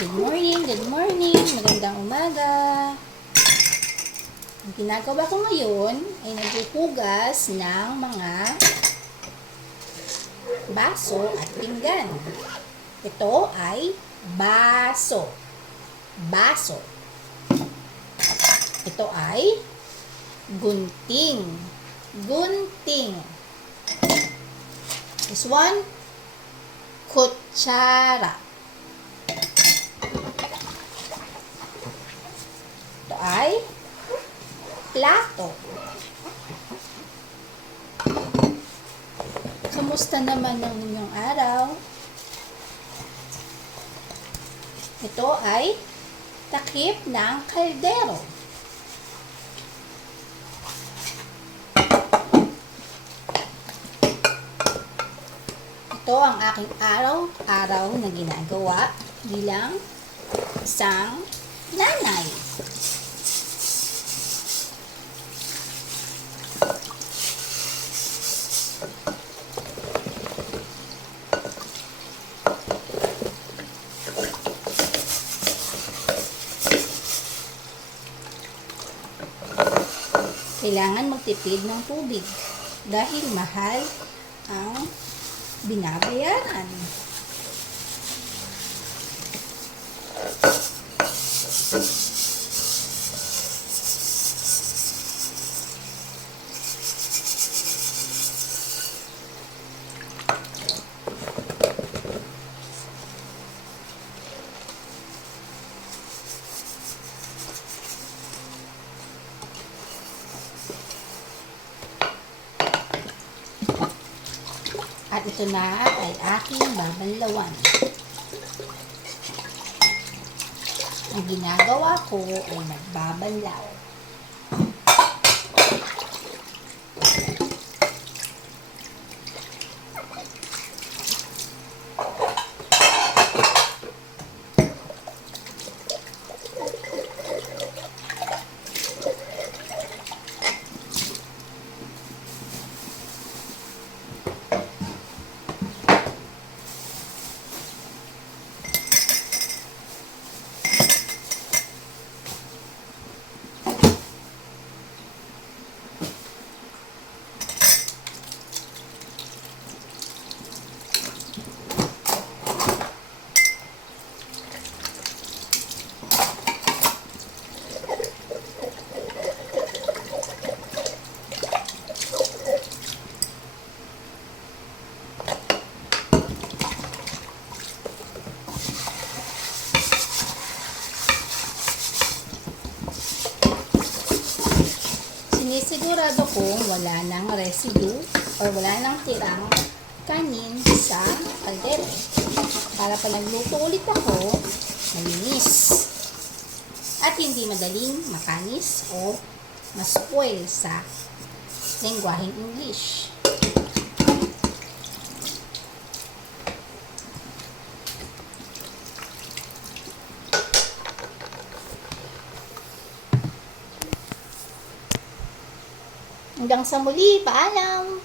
Good morning, good morning. Magandang umaga. Ang ginagawa ko ngayon ay naghuhugas ng mga baso at pinggan. Ito ay baso. Baso. Ito ay gunting. Gunting. This one, kutsara. Ito ay plato. Kamusta naman ang inyong araw? Ito ay takip ng kaldero. Ito ang aking araw-araw na ginagawa bilang isang nanay. Kailangan magtipid ng tubig dahil mahal ang binabayaran. At ito na ay aking babanlawan. Ang ginagawa ko ay magbabanlaw. Sinisigurado kong wala nang residue or wala nang tirang kanin sa kaldero. Para pag nagluto ulit ako, malinis. At hindi madaling makanis o ma-spoil sa lengguaheng English. Hanggang sa muli, paalam!